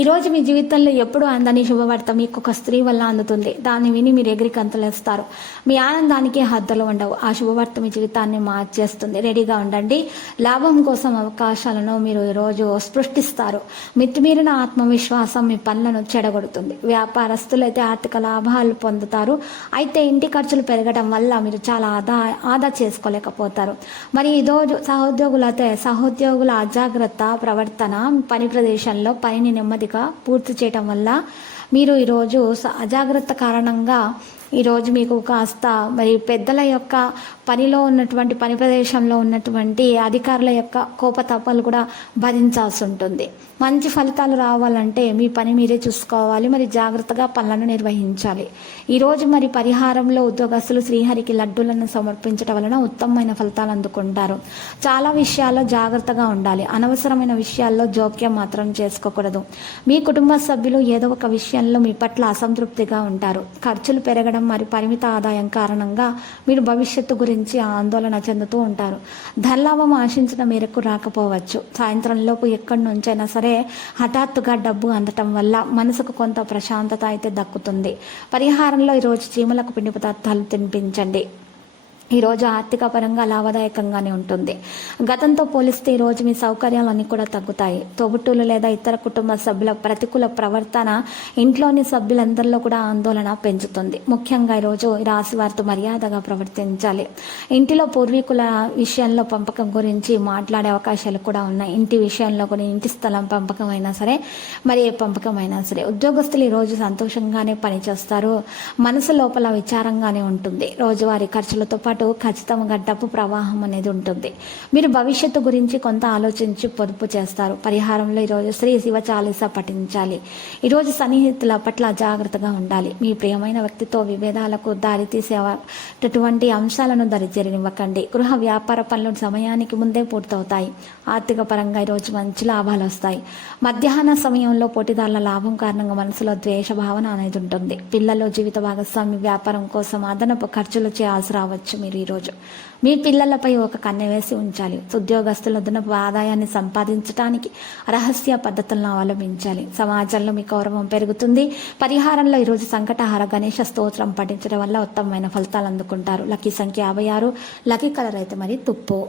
ఈరోజు మీ జీవితంలో ఎప్పుడూ అందని శుభవార్త మీకు ఒక స్త్రీ వల్ల అందుతుంది. దాన్ని విని మీరు ఎగిరి కంతలేస్తారు. మీ ఆనందానికి హద్దులు ఉండవు. ఆ శుభవార్త మీ జీవితాన్ని మార్చేస్తుంది. రెడీగా ఉండండి. లాభం కోసం అవకాశాలను మీరు ఈరోజు సృష్టిస్తారు. మితిమీరిన ఆత్మవిశ్వాసం మీ పనులను చెడగొడుతుంది. వ్యాపారస్తులైతే ఆర్థిక లాభాలు పొందుతారు. అయితే ఇంటి ఖర్చులు పెరగడం వల్ల మీరు చాలా ఆదా ఆదా చేసుకోలేకపోతారు. మరి ఈరోజు సహోద్యోగులైతే సహోద్యోగుల అజాగ్రత్త ప్రవర్తన పని ప్రదేశంలో పనిని నెమ్మది నెమ్మదిగా పూర్తి చేయటం వల్ల మీరు ఈరోజు స- అజాగ్రత్త కారణంగా ఈరోజు మీకు కాస్త మరి పెద్దల యొక్క పనిలో ఉన్నటువంటి పని ప్రదేశంలో ఉన్నటువంటి అధికారుల యొక్క కోపతాపాలు కూడా భరించాల్సి ఉంటుంది. మంచి ఫలితాలు రావాలంటే మీ పని మీరే చూసుకోవాలి. మరి జాగ్రత్తగా పనులను నిర్వహించాలి. ఈరోజు మరి పరిహారంలో ఉద్యోగస్తులు శ్రీహరికి లడ్డూలను సమర్పించడం వలన ఉత్తమమైన ఫలితాలు అందుకుంటారు. చాలా విషయాల్లో జాగ్రత్తగా ఉండాలి. అనవసరమైన విషయాల్లో జోక్యం మాత్రం చేసుకోకూడదు. మీ కుటుంబ సభ్యులు ఏదో ఒక విషయంలో మీ పట్ల అసంతృప్తిగా ఉంటారు. ఖర్చులు పెరగడం మరి పరిమిత ఆదాయం కారణంగా మీరు భవిష్యత్తు గురించి ఆందోళన చెందుతూ ఉంటారు. ధనలాభం ఆశించిన మేరకు రాకపోవచ్చు. సాయంత్రం లోపు ఎక్కడి నుంచైనా సరే హఠాత్తుగా డబ్బు అందటం వల్ల మనసుకు కొంత ప్రశాంతత అయితే దక్కుతుంది. పరిహారంలో ఈరోజు చీమలకు పిండి పదార్థాలు తినిపించండి. ఈరోజు ఆర్థిక పరంగా లాభదాయకంగానే ఉంటుంది. గతంతో పోలిస్తే ఈరోజు మీ సౌకర్యాలన్నీ కూడా తగ్గుతాయి. తోబుట్టులు లేదా ఇతర కుటుంబ సభ్యుల ప్రతికూల ప్రవర్తన ఇంట్లోని సభ్యులందరిలో కూడా ఆందోళన పెంచుతుంది. ముఖ్యంగా ఈరోజు రాశి వారితో మర్యాదగా ప్రవర్తించాలి. ఇంటిలో పూర్వీకుల విషయంలో పంపకం గురించి మాట్లాడే అవకాశాలు కూడా ఉన్నాయి. ఇంటి విషయంలో కూడా ఇంటి స్థలం పంపకం అయినా సరే మరి ఏ పంపకం అయినా సరే ఉద్యోగస్తులు ఈరోజు సంతోషంగానే పనిచేస్తారు. మనసు లోపల విచారంగానే ఉంటుంది. రోజువారీ ఖర్చులతో పాటు ఖచ్చితంగా డబ్బు ప్రవాహం అనేది ఉంటుంది. మీరు భవిష్యత్తు గురించి కొంత ఆలోచించి పొదుపు చేస్తారు. పరిహారంలో ఈరోజు శ్రీ శివ చాలీస పఠించాలి. ఈరోజు సన్నిహితుల పట్ల జాగ్రత్తగా ఉండాలి. మీ ప్రియమైన వ్యక్తితో విభేదాలకు దారితీసేటటువంటి అంశాలను దరిచేరనివ్వకండి గృహ వ్యాపార పనులు సమయానికి ముందే పూర్తవుతాయి. ఆర్థిక పరంగా ఈరోజు మంచి లాభాలు వస్తాయి. మధ్యాహ్న సమయంలో పోటీదారుల లాభం కారణంగా మనసులో ద్వేష భావన అనేది ఉంటుంది. పిల్లలు జీవిత భాగస్వామి వ్యాపారం కోసం అదనపు ఖర్చులు చేయాల్సి రావచ్చు. మీరు ఈరోజు. మీ పిల్లలపై ఒక కన్నె వేసి ఉంచాలి. ఉద్యోగస్తులు అదనపు ఆదాయాన్ని సంపాదించడానికి రహస్య పద్ధతులను అవలంబించాలి. సమాజంలో మీ గౌరవం పెరుగుతుంది. పరిహారంలో ఈరోజు సంకటహార గణేష స్తోత్రం పఠించడం వల్ల ఉత్తమమైన ఫలితాలు అందుకుంటారు. లక్కీ సంఖ్య యాభై ఆరు. లక్కీ కలర్ అయితే మరి తుప్పు.